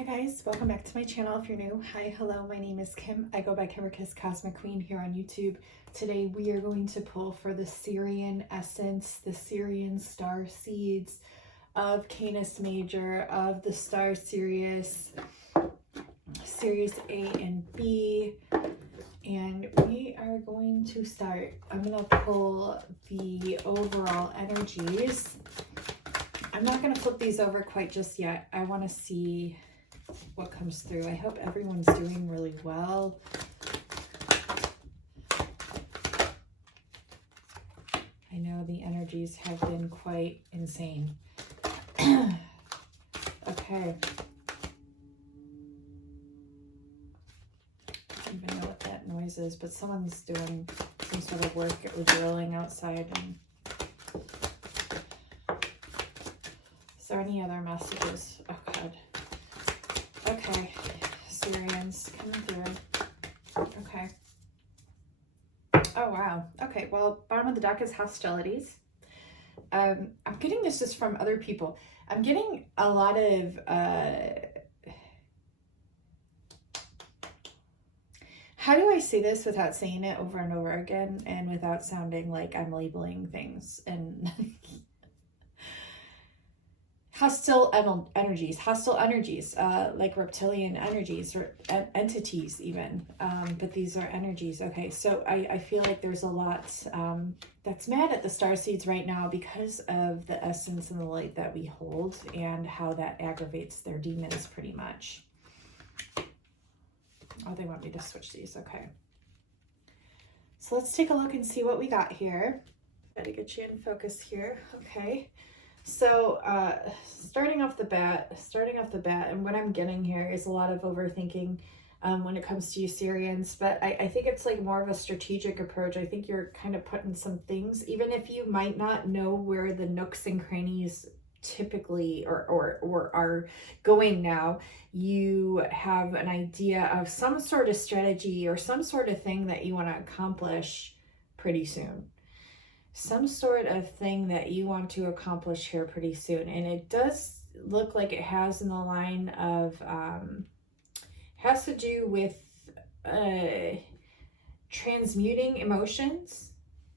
Hi guys, welcome back to my channel. If you're new, hi, hello, my name is Kim. I go by Kimberkiss Cosmic Queen here on YouTube. Today we are going to pull for the Sirian essence, the Sirian Starseeds of Canis Major, of the star Sirius, Sirius A and B. And we are going to start. I'm going to pull the overall energies. I'm not going to flip these over quite just yet. I want to see what comes through. I hope everyone's doing really well. I know the energies have been quite insane. Okay. I don't even know what that noise is, but someone's doing some sort of work or drilling outside. And is there any other messages? Oh God. Okay, Sirians coming through. Okay. Oh wow. Okay, well, bottom of the deck is hostilities. I'm getting this just from other people. I'm getting a lot of how do I say this without saying it over and over again and without sounding like I'm labeling things and hostile energies, like reptilian energies or entities even, but these are energies. Okay, so I feel like there's a lot that's mad at the starseeds right now because of the essence and the light that we hold and how that aggravates their demons pretty much. Oh, they want me to switch these. Okay, so let's take a look and see what we got here. Gotta get you in focus here. Okay. So starting off the bat, and what I'm getting here is a lot of overthinking when it comes to you Sirians, but I think it's like more of a strategic approach. I think you're kind of putting some things, even if you might not know where the nooks and crannies typically or are going now, you have an idea of some sort of strategy or some sort of thing that you want to accomplish pretty soon. Some sort of thing that you want to accomplish here pretty soon. And it does look like it has in the line of, has to do with transmuting emotions.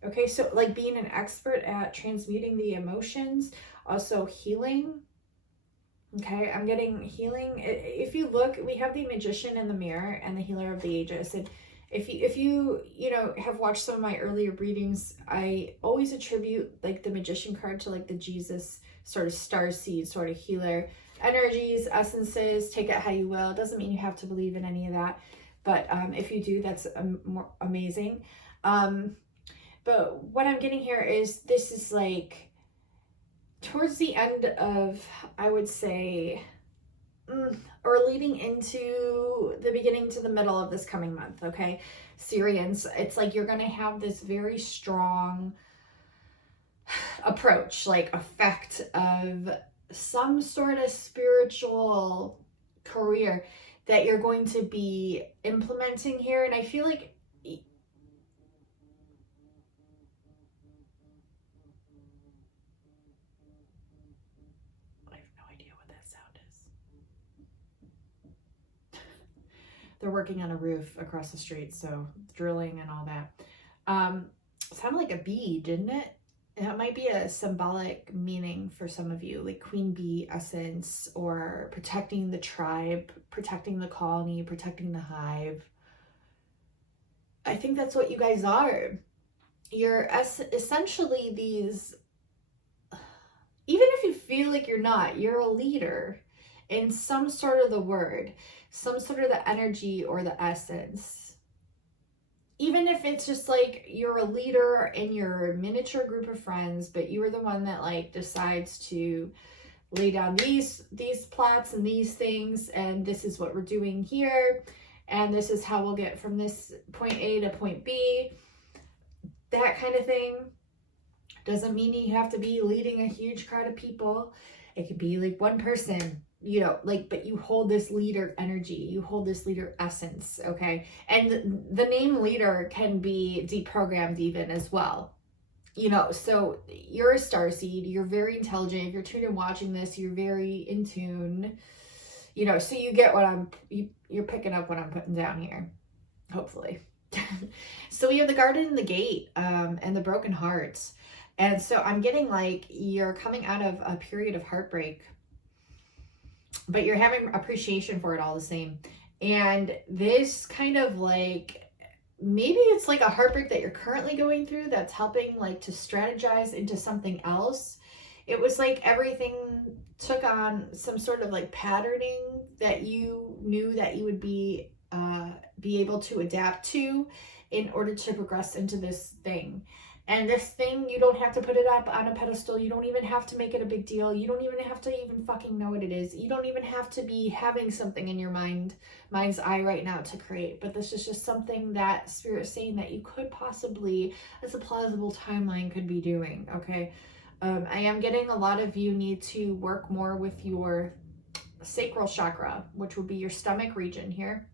Okay, so like being an expert at transmuting the emotions, also healing. Okay, I'm getting healing. If you look, we have the Magician in the mirror and the Healer of the Ages. And if you have watched some of my earlier readings, I always attribute like the Magician card to like the Jesus sort of starseed sort of healer energies, essences. Take it how you will. It doesn't mean you have to believe in any of that, but if you do, that's more amazing. But what I'm getting here is this is like towards the end of, I would say, or leading into the beginning to the middle of this coming month. Okay, Sirians, it's like you're going to have this very strong approach, like effect of some sort of spiritual career that you're going to be implementing here. And I feel like they're working on a roof across the street, so drilling and all that. Sounded like a bee, didn't it? That might be a symbolic meaning for some of you, like queen bee essence, or protecting the tribe, protecting the colony, protecting the hive. I think that's what you guys are. You're essentially these, even if you feel like you're not, you're a leader in some sort of the word, some sort of the energy or the essence. Even if it's just like you're a leader in your miniature group of friends, but you are the one that like decides to lay down these plots and these things, and this is what we're doing here, and this is how we'll get from this point A to point B. That kind of thing. Doesn't mean you have to be leading a huge crowd of people. It could be like one person, but you hold this leader energy, you hold this leader essence, okay? And the name leader can be deprogrammed even as well, so you're a starseed, you're very intelligent. If you're tuned in watching this, you're very in tune. you know, so you get what you're picking up what I'm putting down here, hopefully. So we have the garden and the gate, and the broken hearts. And so I'm getting like you're coming out of a period of heartbreak, but you're having appreciation for it all the same. And this kind of like, maybe it's like a heartbreak that you're currently going through that's helping like to strategize into something else. It was like everything took on some sort of like patterning that you knew that you would be able to adapt to in order to progress into this thing. And this thing, you don't have to put it up on a pedestal. You don't even have to make it a big deal. You don't even have to even fucking know what it is. You don't even have to be having something in your mind's eye right now to create. But this is just something that Spirit's saying that you could possibly, as a plausible timeline, could be doing, okay? I am getting a lot of you need to work more with your sacral chakra, which would be your stomach region here.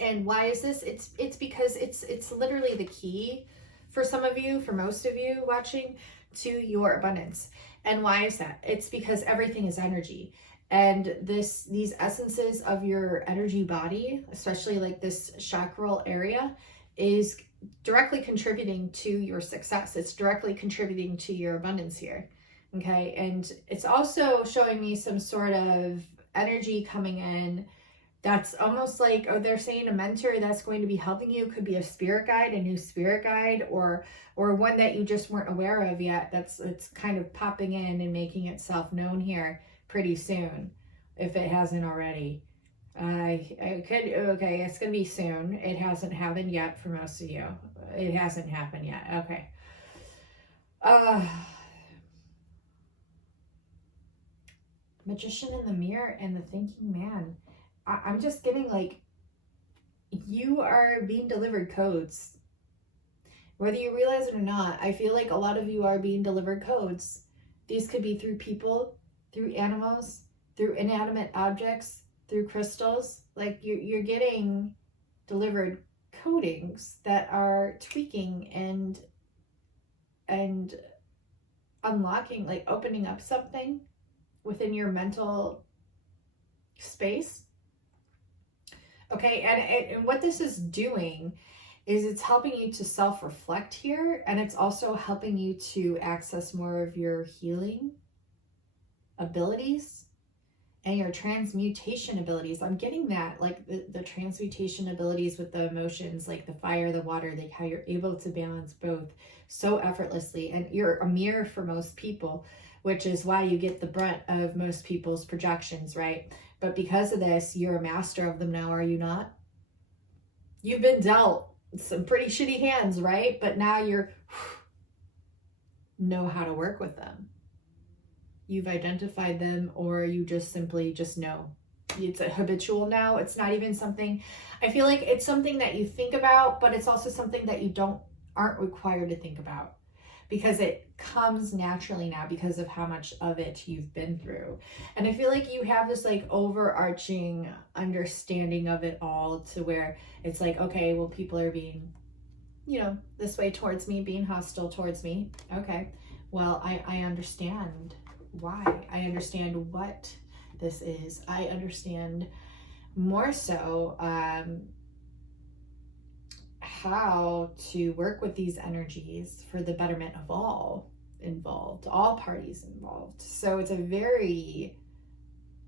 And why is this? It's because it's literally the key for some of you, for most of you watching, to your abundance. And why is that? It's because everything is energy. And these essences of your energy body, especially like this chakral area, is directly contributing to your success. It's directly contributing to your abundance here. Okay. And it's also showing me some sort of energy coming in that's almost like, oh, they're saying a mentor that's going to be helping you. Could be a spirit guide, a new spirit guide, or one that you just weren't aware of yet. It's kind of popping in and making itself known here pretty soon, if it hasn't already. I could, okay, it's gonna be soon. It hasn't happened yet for most of you. It hasn't happened yet. Okay. Magician in the mirror and the thinking man. I'm just getting like, you are being delivered codes. Whether you realize it or not, I feel like a lot of you are being delivered codes. These could be through people, through animals, through inanimate objects, through crystals. Like you're getting delivered codings that are tweaking and unlocking, like opening up something within your mental space. Okay, and what this is doing is it's helping you to self-reflect here, and it's also helping you to access more of your healing abilities and your transmutation abilities. I'm getting that, like the transmutation abilities with the emotions, like the fire, the water, like how you're able to balance both so effortlessly. And you're a mirror for most people, which is why you get the brunt of most people's projections, right? But because of this, you're a master of them now, are you not? You've been dealt some pretty shitty hands, right? But now you're know how to work with them. You've identified them, or you just simply just know. It's a habitual now. It's not even something, I feel like it's something that you think about, but it's also something that you aren't required to think about, because it comes naturally now because of how much of it you've been through. And I feel like you have this like overarching understanding of it all, to where it's like, okay, well, people are being, you know, this way towards me, being hostile towards me. Okay, well, I understand why. I understand what this is. I understand more so how to work with these energies for the betterment of all involved, all parties involved. So it's a very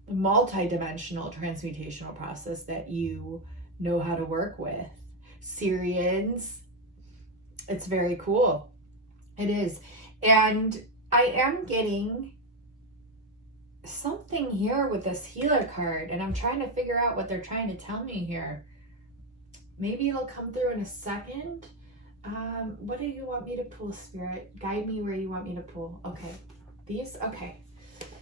multi-dimensional transmutational process that you know how to work with. Sirians, it's very cool. It is. And I am getting something here with this healer card, and I'm trying to figure out what they're trying to tell me here. Maybe it'll come through in a second. What do you want me to pull, Spirit? Guide me where you want me to pull. Okay. These? Okay.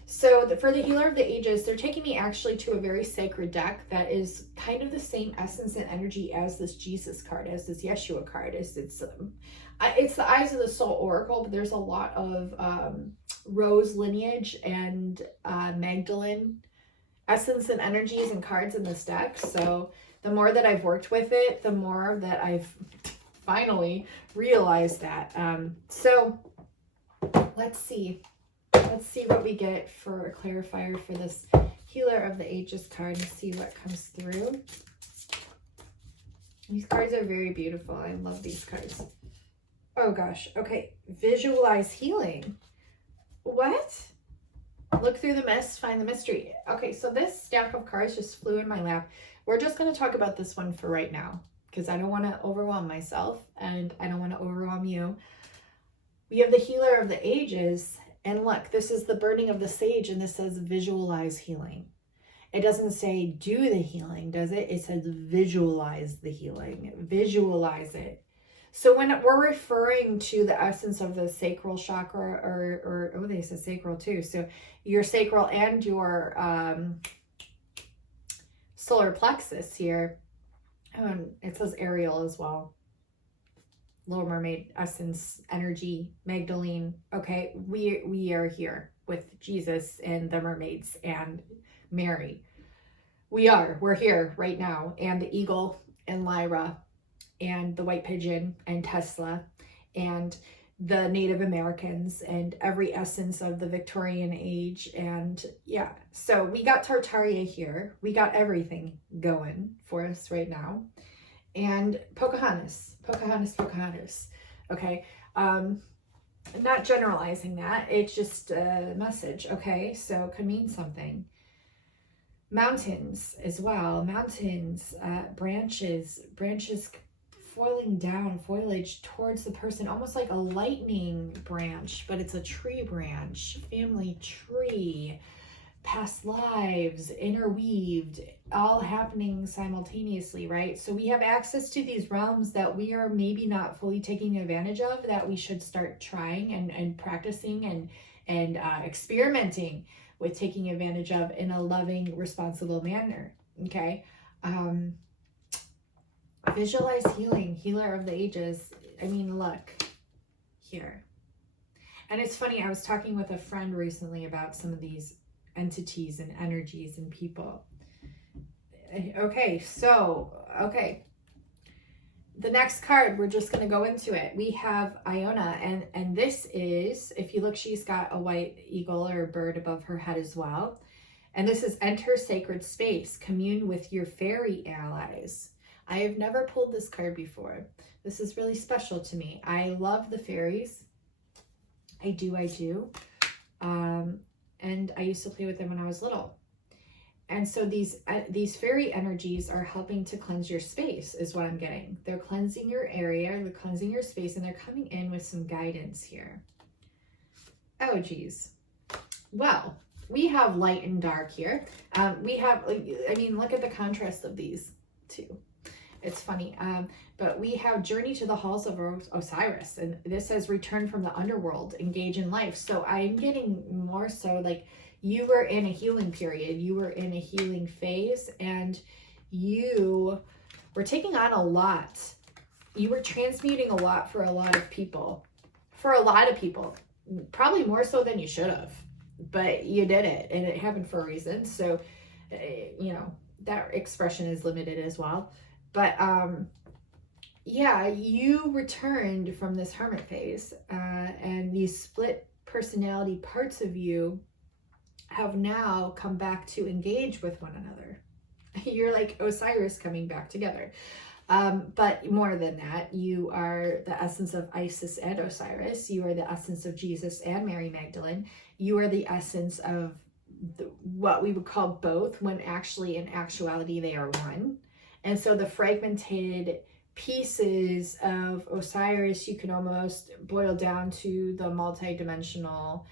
So for the Healer of the Ages, they're taking me actually to a very sacred deck that is kind of the same essence and energy as this Jesus card, as this Yeshua card. It's the Eyes of the Soul Oracle, but there's a lot of Rose lineage and Magdalene essence and energies and cards in this deck. So the more that I've worked with it, the more that I've finally realized that. So let's see let's see what we get for a clarifier for this Healer of the Ages card and see what comes through. These cards are very beautiful. I love these cards. Oh gosh. Okay. Visualize healing. What? Look through the mist, find the mystery. Okay, so this stack of cards just flew in my lap. We're just going to talk about this one for right now because I don't want to overwhelm myself and I don't want to overwhelm you. We have the Healer of the Ages, and look, this is the burning of the sage, and this says visualize healing. It doesn't say do the healing, does it? It says visualize the healing. Visualize it. So when we're referring to the essence of the sacral chakra, or oh, they said sacral too. So your sacral and your solar plexus here. It says Ariel as well. Little Mermaid, essence, energy, Magdalene. Okay, we are here with Jesus and the mermaids and Mary. We're here right now. And the eagle and Lyra and the white pigeon and Tesla and the Native Americans and every essence of the Victorian age. And yeah, so we got Tartaria here. We got everything going for us right now. And Pocahontas. Okay. Not generalizing that. It's just a message. Okay. So it could mean something. Mountains as well. Mountains, branches foiling down, foliage towards the person, almost like a lightning branch, but it's a tree branch, family tree, past lives, interweaved, all happening simultaneously, right? So we have access to these realms that we are maybe not fully taking advantage of, that we should start trying and practicing and experimenting with taking advantage of in a loving, responsible manner, okay? Visualize healing, Healer of the Ages. I mean, look here. And it's funny, I was talking with a friend recently about some of these entities and energies and people. Okay, so, okay. The next card, we're just going to go into it. We have Iona, and this is, if you look, she's got a white eagle or a bird above her head as well. And this is enter sacred space, commune with your fairy allies. I have never pulled this card before. This is really special to me. I love the fairies. I do. And I used to play with them when I was little. And so these fairy energies are helping to cleanse your space, is what I'm getting. They're cleansing your area, they're cleansing your space, and they're coming in with some guidance here. Oh, geez. Well, we have light and dark here. We have, I mean, look at the contrast of these two. It's funny. But we have Journey to the Halls of Osiris. And this says return from the underworld, engage in life. So I'm getting more so like you were in a healing period. You were in a healing phase. And you were taking on a lot. You were transmuting a lot for a lot of people. For a lot of people. Probably more so than you should have. But you did it. And it happened for a reason. So, you know, that expression is limited as well. But yeah, you returned from this hermit phase, and these split personality parts of you have now come back to engage with one another. You're like Osiris coming back together. But more than that, you are the essence of Isis and Osiris. You are the essence of Jesus and Mary Magdalene. You are the essence of what we would call both, when actually in actuality they are one. And so the fragmented pieces of Osiris, you can almost boil down to the multidimensional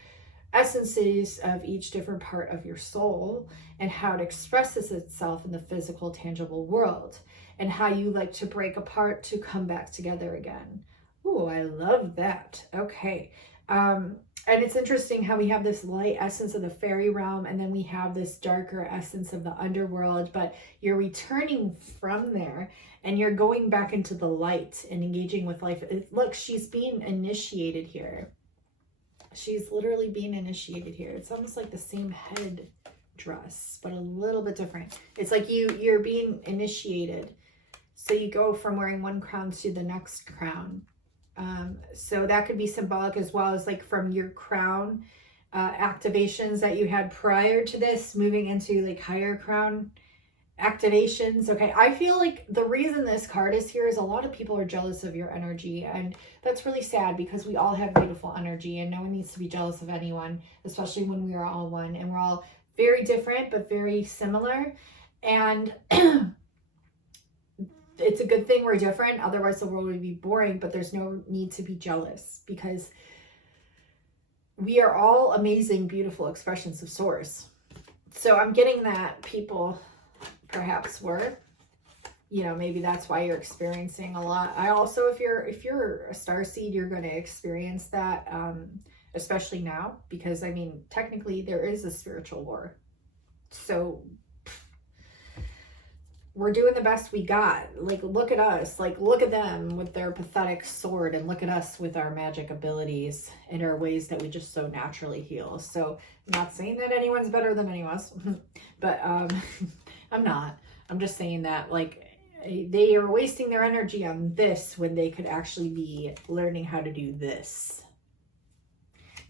essences of each different part of your soul and how it expresses itself in the physical, tangible world, and how you like to break apart to come back together again. Ooh, I love that. Okay. And it's interesting how we have this light essence of the fairy realm, and then we have this darker essence of the underworld, but you're returning from there and you're going back into the light and engaging with life. Look, she's being initiated here. She's literally being initiated here. It's almost like the same head dress, but a little bit different. It's like you're being initiated. So you go from wearing one crown to the next crown. So that could be symbolic as well as like from your crown activations that you had prior to this, moving into like higher crown activations. Okay, I feel like the reason this card is here is a lot of people are jealous of your energy, and that's really sad because we all have beautiful energy and no one needs to be jealous of anyone, especially when we are all one and we're all very different but very similar. And it's a good thing we're different, otherwise the world would be boring. But there's no need to be jealous because we are all amazing, beautiful expressions of source. So I'm getting that people perhaps were, you know, maybe that's why you're experiencing a lot. I also, if you're a starseed, you're going to experience that, especially now, because I mean, technically there is a spiritual war. So we're doing the best we got. Like, look at us, like, look at them with their pathetic sword, and look at us with our magic abilities and our ways that we just so naturally heal. So I'm not saying that anyone's better than anyone else, but I'm not. I'm just saying that, like, they are wasting their energy on this when they could actually be learning how to do this.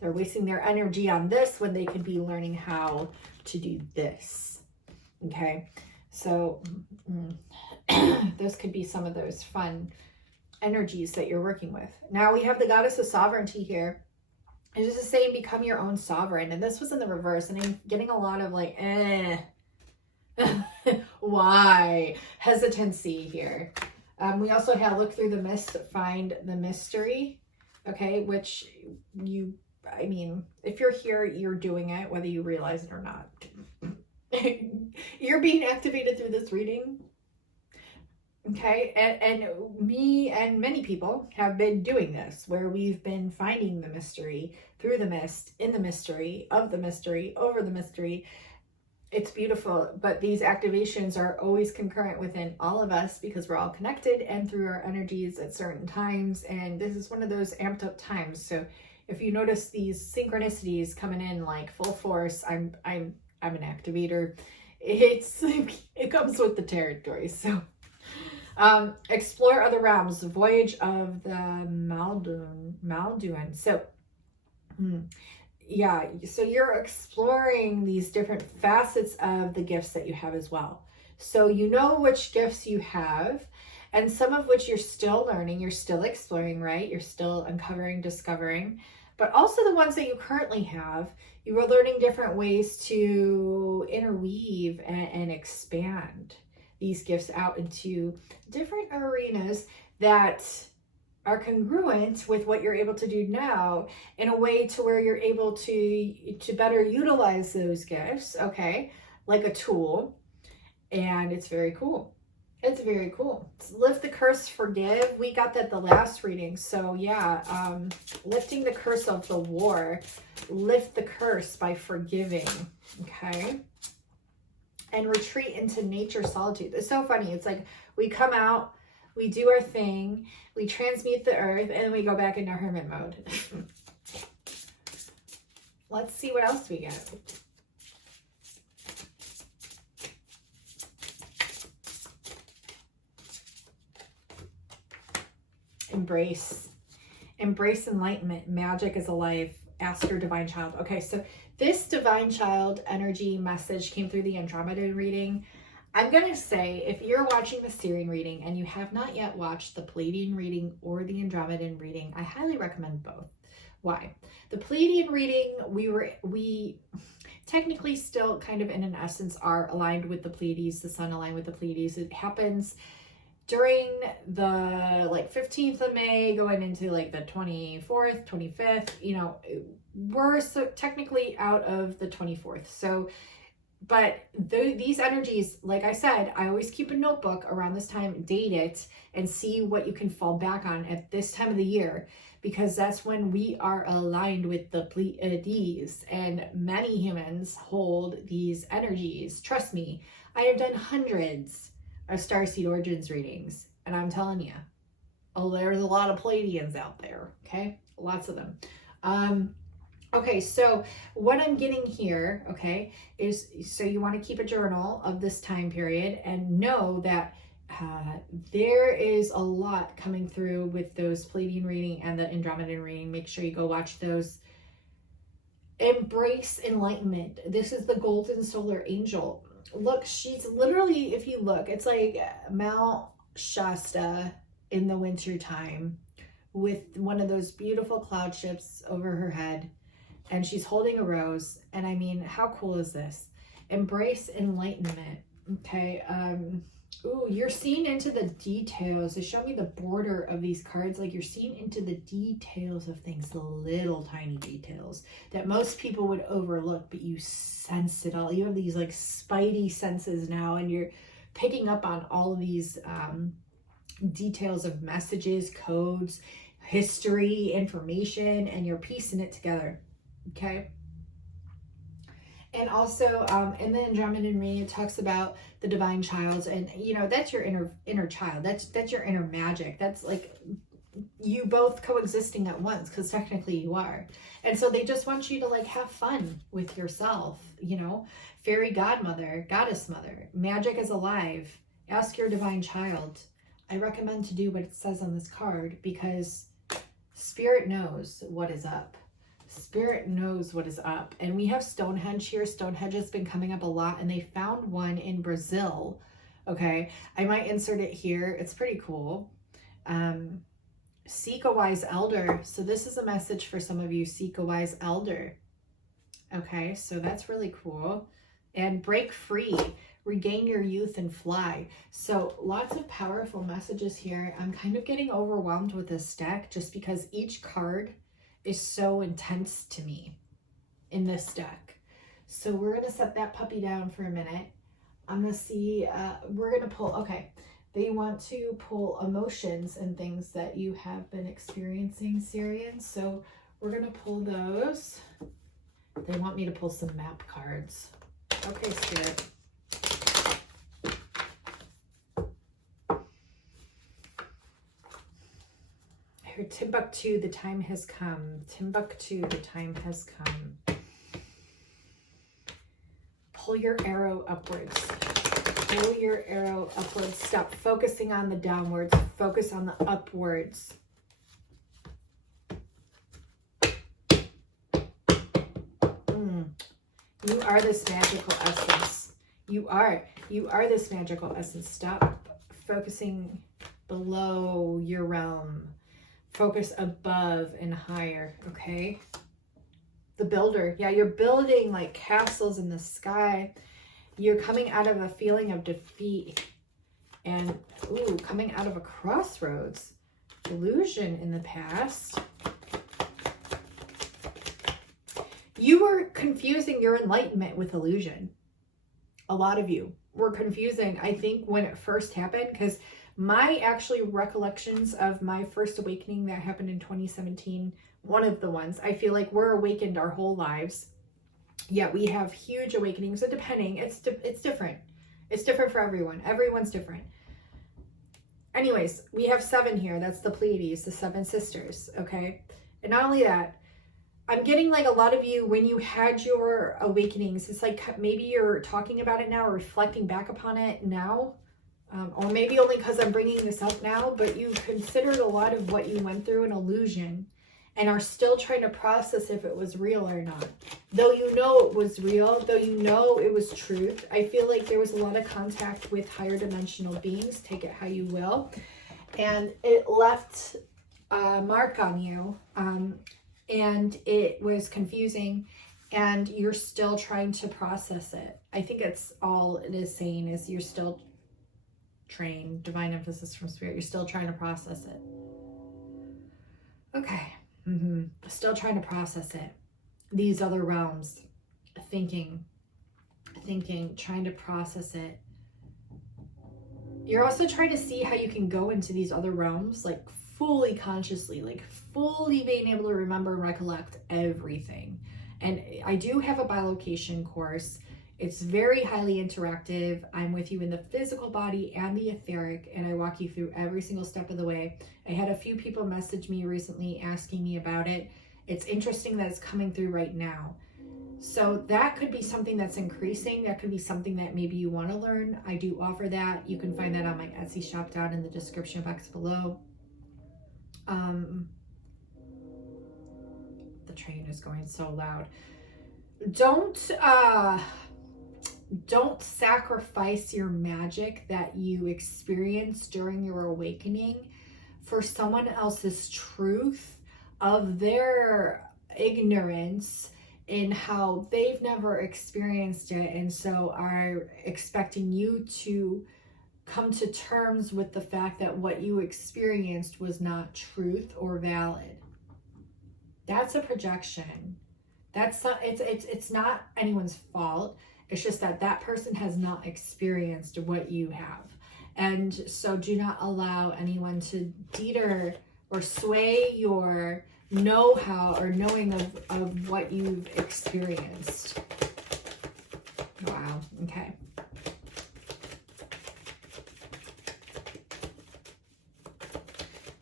They're wasting their energy on this when they could be learning how to do this. Okay, so those could be some of those fun energies that you're working with. Now we have the goddess of sovereignty here. It's just saying become your own sovereign. And this was in the reverse, and I'm getting a lot of like, why hesitancy here. We also have look through the mist, find the mystery. Okay, which you, I mean, if you're here, you're doing it, whether you realize it or not. You're being activated through this reading. Okay, and me and many people have been doing this, where we've been finding the mystery through the mist, in the mystery, of the mystery, over the mystery. It's beautiful, but these activations are always concurrent within all of us because we're all connected and through our energies at certain times. And this is one of those amped up times. So if you notice these synchronicities coming in like full force, I'm an activator. It comes with the territory. So explore other realms, the voyage of the Malduan. So yeah, so you're exploring these different facets of the gifts that you have as well. So you know which gifts you have, and some of which you're still learning, you're still exploring, right? You're still uncovering, discovering, but also the ones that you currently have, you are learning different ways to interweave and expand these gifts out into different arenas that are congruent with what you're able to do now, in a way to where you're able to better utilize those gifts, okay, like a tool. And it's very cool. It's very cool. Lift the curse, forgive. We got that the last reading. So yeah, lifting the curse of the war. Lift the curse by forgiving, okay? And retreat into nature, solitude. It's so funny. It's like we come out, we do our thing, we transmute the earth, and then we go back into hermit mode. Let's see what else we get. Embrace. Embrace enlightenment. Magic is alive. Ask your divine child. Okay, so this divine child energy message came through the Andromeda reading. I'm going to say, if you're watching the Sirian reading and you have not yet watched the Pleiadian reading or the Andromedan reading, I highly recommend both. Why? The Pleiadian reading, we technically still kind of in an essence are aligned with the Pleiades, the sun aligned with the Pleiades. It happens during the like 15th of May going into like the 24th, 25th, you know, we're so technically out of the 24th. So, but these energies, like I said, I always keep a notebook around this time, date it, and see what you can fall back on at this time of the year, because that's when we are aligned with the Pleiades, and many humans hold these energies. Trust me, I have done hundreds of Starseed Origins readings, and I'm telling you, oh, there's a lot of Pleiadians out there, okay? Lots of them. Okay, so what I'm getting here, okay, is so you want to keep a journal of this time period and know that there is a lot coming through with those Pleiadian reading and the Andromedan reading. Make sure you go watch those. Embrace enlightenment. This is the golden solar angel. Look, she's literally, if you look, it's like Mount Shasta in the winter time with one of those beautiful cloud ships over her head, and she's holding a rose. And I mean, how cool is this? Embrace enlightenment. Okay. Ooh, you're seeing into the details. They show me the border of these cards. Like, you're seeing into the details of things, the little tiny details that most people would overlook, but you sense it all. You have these like spidey senses now, and you're picking up on all of these details of messages, codes, history, information, and you're piecing it together. Okay. And also, in the Andromedan reading, it talks about the divine child, and you know, that's your inner child. That's your inner magic. That's like you both coexisting at once, because technically you are. And so they just want you to like have fun with yourself, you know. Fairy godmother, goddess mother, magic is alive. Ask your divine child. I recommend to do what it says on this card, because spirit knows what is up. Spirit knows what is up. And we have Stonehenge here. Stonehenge has been coming up a lot, and they found one in Brazil. Okay, I might insert it here. It's pretty cool. Seek a wise elder. So this is a message for some of you. Seek a wise elder. Okay, so that's really cool. And break free. Regain your youth and fly. So lots of powerful messages here. I'm kind of getting overwhelmed with this deck just because each card is so intense to me in this deck. So we're going to set that puppy down for a minute. I'm going to see, we're going to pull, okay. They want to pull emotions and things that you have been experiencing, Sirian. So we're going to pull those. They want me to pull some map cards. Okay, Spirit. Timbuktu, the time has come. Timbuktu, the time has come. Pull your arrow upwards. Pull your arrow upwards. Stop focusing on the downwards. Focus on the upwards. You are this magical essence. You are this magical essence. Stop focusing below your realm. Focus above and higher, okay? The builder. Yeah, you're building like castles in the sky. You're coming out of a feeling of defeat. And, ooh, coming out of a crossroads. Illusion in the past. You were confusing your enlightenment with illusion. A lot of you were confusing, I think, when it first happened, because my actually recollections of my first awakening that happened in 2017, one of the ones, I feel like we're awakened our whole lives. Yeah, we have huge awakenings, and depending, it's different. It's different for everyone. Everyone's different. Anyways, we have 7 here. That's the Pleiades, the 7 sisters, okay? And not only that, I'm getting like a lot of you, when you had your awakenings, it's like maybe you're talking about it now or reflecting back upon it now. Or maybe only because I'm bringing this up now, but you considered a lot of what you went through an illusion and are still trying to process if it was real or not. Though you know it was real, though you know it was truth, I feel like there was a lot of contact with higher dimensional beings, take it how you will, and it left a mark on you, and it was confusing, and you're still trying to process it. I think it's all it is saying is you're still trained, divine emphasis from spirit. You're still trying to process it. Okay. Still trying to process it. These other realms, thinking, trying to process it. You're also trying to see how you can go into these other realms, like fully consciously, like fully being able to remember and recollect everything. And I do have a bilocation course. It's very highly interactive. I'm with you in the physical body and the etheric, and I walk you through every single step of the way. I had a few people message me recently asking me about it. It's interesting that it's coming through right now. So that could be something that's increasing. That could be something that maybe you want to learn. I do offer that. You can find that on my Etsy shop down in the description box below. The train is going so loud. don't sacrifice your magic that you experience during your awakening for someone else's truth of their ignorance in how they've never experienced it, and so are expecting you to come to terms with the fact that what you experienced was not truth or valid. That's a projection. That's not, it's not anyone's fault. It's just that that person has not experienced what you have. And so do not allow anyone to deter or sway your know-how or knowing of what you've experienced. Wow, okay.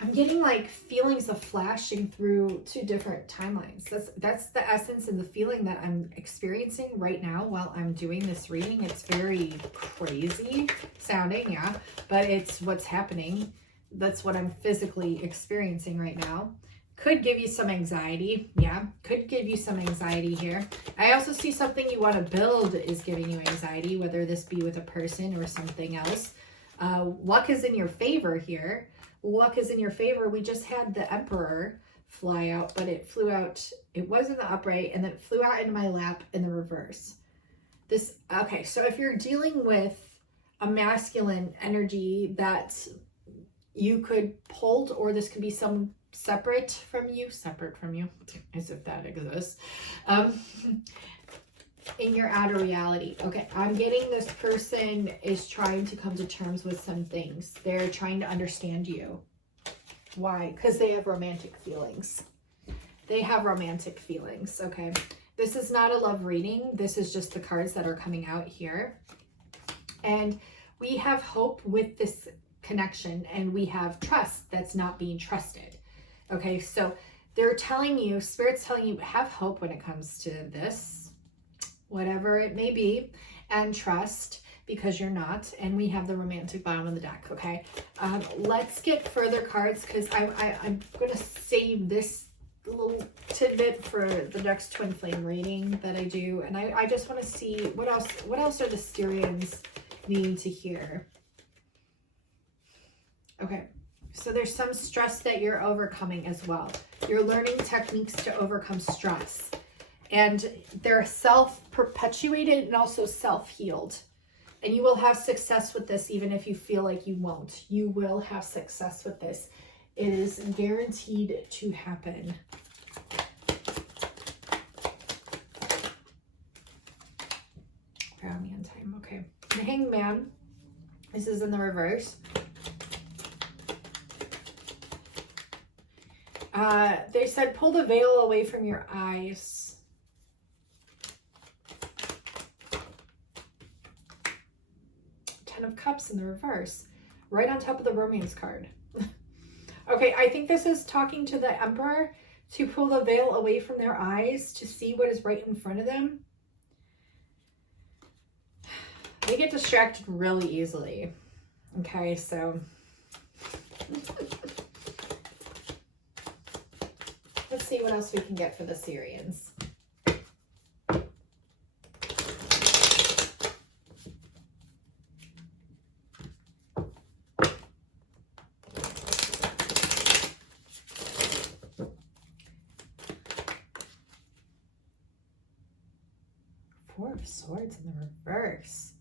I'm getting like feelings of flashing through two different timelines. That's the essence and the feeling that I'm experiencing right now while I'm doing this reading. It's very crazy sounding, yeah, but it's what's happening. That's what I'm physically experiencing right now. Could give you some anxiety, yeah, could give you some anxiety here. I also see something you want to build is giving you anxiety, whether this be with a person or something else. Luck is in your favor here. Luck is in your favor. We just had the Emperor fly out, but it flew out, it was in the upright, and then it flew out into my lap in the reverse. This, okay, so if you're dealing with a masculine energy that you could hold, or this could be some separate from you, as if that exists, in your outer reality. Okay, I'm getting this person is trying to come to terms with some things. They're trying to understand you. Why? Because they have romantic feelings. They have romantic feelings, okay? This is not a love reading. This is just the cards that are coming out here. And we have hope with this connection, and we have trust that's not being trusted. Okay, so they're telling you, Spirit's telling you, have hope when it comes to this, whatever it may be, and trust, because you're not. And we have the romantic bottom of the deck. Okay, let's get further cards, because I'm gonna save this little tidbit for the next Twin Flame reading that I do, and I just want to see what else are the Sirians needing to hear. Okay, so there's some stress that you're overcoming as well. You're learning techniques to overcome stress. And they're self-perpetuated and also self-healed. And you will have success with this even if you feel like you won't. You will have success with this. It is guaranteed to happen. Ground me on time. Okay. The Hangman. This is in the reverse. They said pull the veil away from your eyes. Ten of Cups in the reverse, right on top of the romance card. Okay, I think this is talking to the Emperor to pull the veil away from their eyes to see what is right in front of them. They get distracted really easily. Okay, so let's see what else we can get for the Sirians. Four of Swords in the reverse.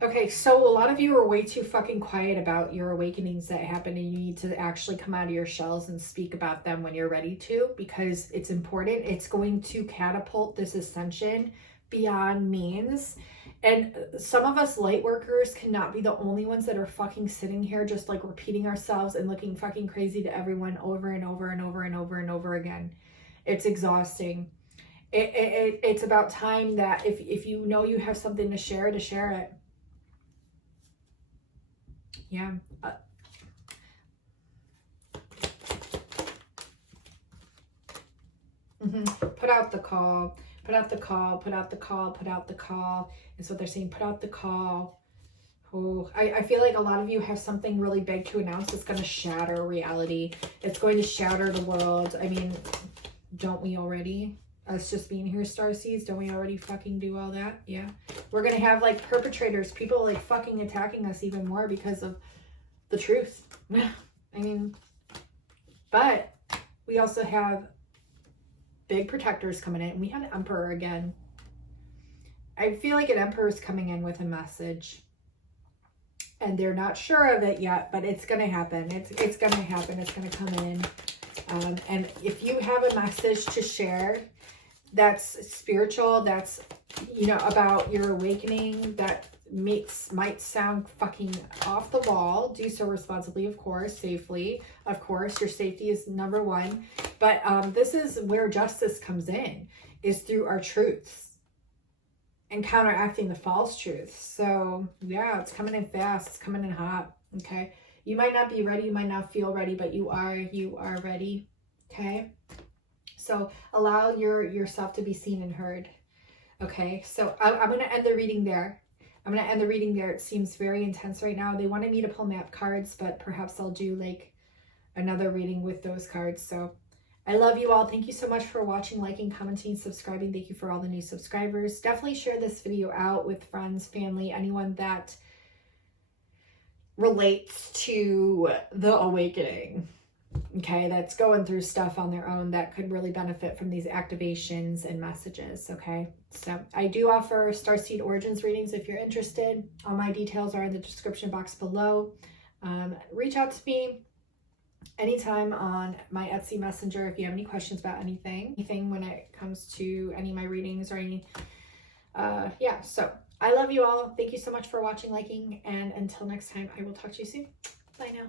Okay, so a lot of you are way too fucking quiet about your awakenings that happen, and you need to actually come out of your shells and speak about them when you're ready to, because it's important. It's going to catapult this ascension beyond means. And some of us light workers cannot be the only ones that are fucking sitting here just like repeating ourselves and looking fucking crazy to everyone over and over and over and over and over again. It's exhausting. It's about time that if you know you have something to share it. Yeah. Put out the call. Put out the call. Put out the call. Put out the call. Is what they're saying. Put out the call. Oh, I feel like a lot of you have something really big to announce that's going to shatter reality. It's going to shatter the world. I mean, don't we already? Us just being here, Starseeds, don't we already fucking do all that? Yeah. We're gonna have like perpetrators, people like fucking attacking us even more because of the truth. I mean, but we also have big protectors coming in. We have an emperor again. I feel like an emperor is coming in with a message. And they're not sure of it yet, but it's going to happen. It's going to happen. It's going to come in. And if you have a message to share that's spiritual, that's, you know, about your awakening, that might sound fucking off the wall, do so responsibly, of course, safely. Of course, your safety is number one. But this is where justice comes in, is through our truths and counteracting the false truths. So yeah, it's coming in fast. It's coming in hot. Okay. You might not be ready. You might not feel ready, but you are ready. Okay. So allow yourself to be seen and heard. Okay. So I'm going to end the reading there. It seems very intense right now. They wanted me to pull map cards, but perhaps I'll do like another reading with those cards. So I love you all. Thank you so much for watching, liking, commenting, subscribing. Thank you for all the new subscribers. Definitely share this video out with friends, family, anyone that relates to the awakening. Okay, that's going through stuff on their own that could really benefit from these activations and messages. Okay, so I do offer Starseed Origins readings if you're interested. All my details are in the description box below. Reach out to me anytime on my Etsy Messenger if you have any questions about anything when it comes to any of my readings or any yeah. So I love you all. Thank you so much for watching, liking, and until next time, I will talk to you soon. Bye now.